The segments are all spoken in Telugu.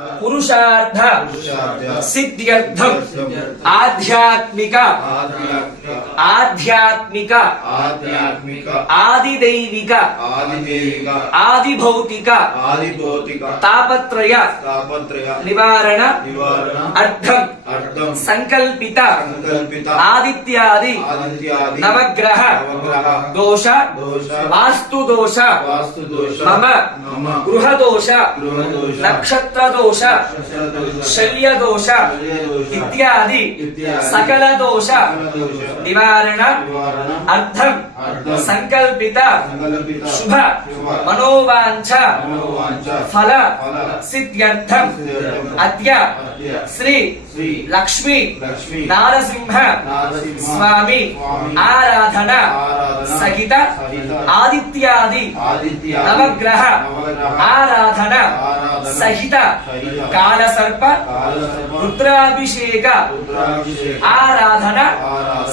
पुरुषार्थ। सिद्ध्यर्थम। आध्यात्मिक। आध्यात्मिक। आदिदैविक। आदिभौतिक। तापत्रय। निवारण। अर्थम। संकल्पिता। आदित्यादि। नवग्रह। दोष। वास्तु दोष मम। गृह दोष नक्षत्र दोष शल्य दोष इत्यादि। सकल दोष निवारण। अर्थम संकल्पिता। शुभ। मनोवांछ फल। सिद्ध्यर्थम। अद्य। దోష శల్య దోష ఇత్యాది ఇత్యాది సకల దోష దోష నివారణ నివారణ అర్థం అర్థం సంకల్పిత సంకల్పిత శుభ శుభ మనోవాంఛ మనోవాంఛ ఫల ఫల సిద్ధ్యర్థం సిద్ధ్యర్థం అద్య అద్య శ్రీ శ్రీ లక్ష్మీ లక్ష్మీ నారసింహ నారసింహ స్వామి స్వామి ఆరాధన ఆరాధన సహిత సహిత ఆదిత్యాది ఆదిత్యాది నవగ్రహ నవగ్రహ ఆరాధన ఆరాధన సహిత సహిత కాలసర్ప కాలసర్ప రుద్రాభిషేక రుద్రాభిషేక ఆరాధన ఆరాధన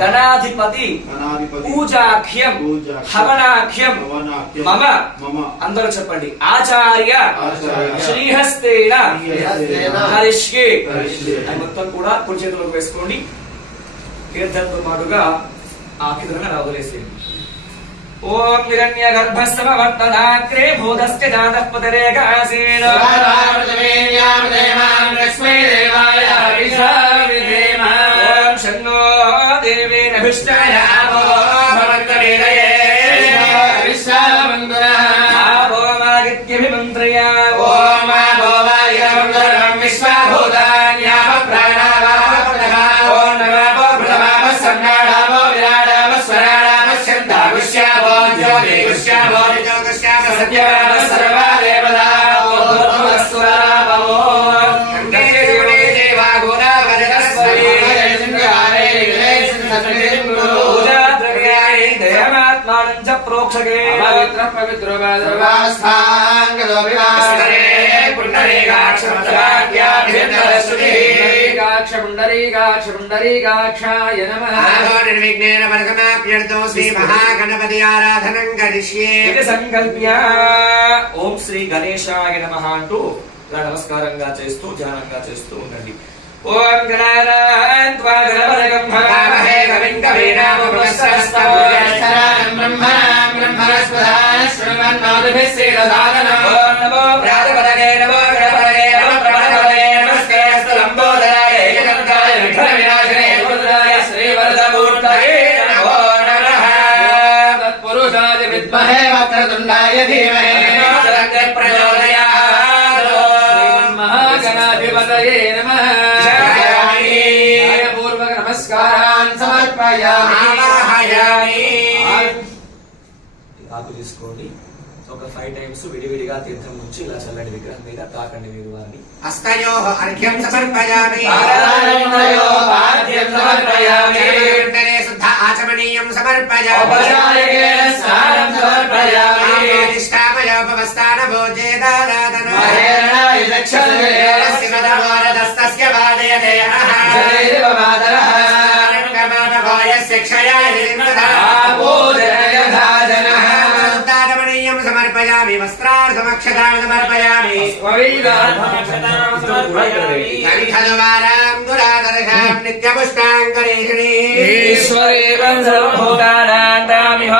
గణాధిపతి పూజాఖ్యం హవనాఖ్యం మమ. మమ. అందరూ చెప్పండి. ఆచార్య శ్రీహస్తేన హరిష్యే. అది మొత్తం కూడా కుడి వేసుకోండి. తీర్థంతో ఆ కింద వదిలేసేయండి ఓం నిరణ్య గర్భస్తమవర్తనాగ్రే భూతస్య జాతః పుతరేకాసేన ఓం షణ్ణో దేవేరభిష్టాయామో ఆవో మాగిత్యభిమంత్రయామో ఓం నమో సత్యవాద సర్వా దేవతా దయమాత్మానం చ ప్రోక్షగే పుండరీకాక్ష నమ నిర్విఘ్నేన వర్గమాప్యర్థో శ్రీ మహాగణపతి ఆరాధనం కరిష్యే ఇది సంకల్ప్య ఓం శ్రీ గణేశాయ నమః అంటూ ఇలా నమస్కారంగా చేస్తూ ధ్యానంగా చేస్తూ ఉండండి ఓం గణానాన్ ఓం నమో ప్రాజపదగే నమో గణపతగే నమో ప్రణపతగే నమస్తే అస్తు లంబోదరాయ ఏకదంతాయ విఘ్న వినాశనే రుద్రాయ శ్రీవరదమూర్తయే నమో నమః తత్పురుషాది విద్మహే వక్రతుండాయ ధీమహే మహాగణాధిపతయే నమః పూర్వక నమస్కారాన్ సమర్పయామి ఆవాహయామి ఆకు తీసుకోండి. ఒక ఫైవ్ టైమ్స్ విడివిడిగా తీర్థం నుంచి ఇలా చల్లటి విగ్రహం మీద తాకండి మీరు వారిని. అర్ఘ్యం సమర్పయామి. ఆచమనీయం. శివదమోరదస్తస్య క్షయాయ వస్త్రార్థమక్షతాం సమర్పయామి. గంధద్వారాం దురాదర్శాం నిత్యపుష్టాంగరేషిణీ ఈశ్వరేవం సర్వభూతానాం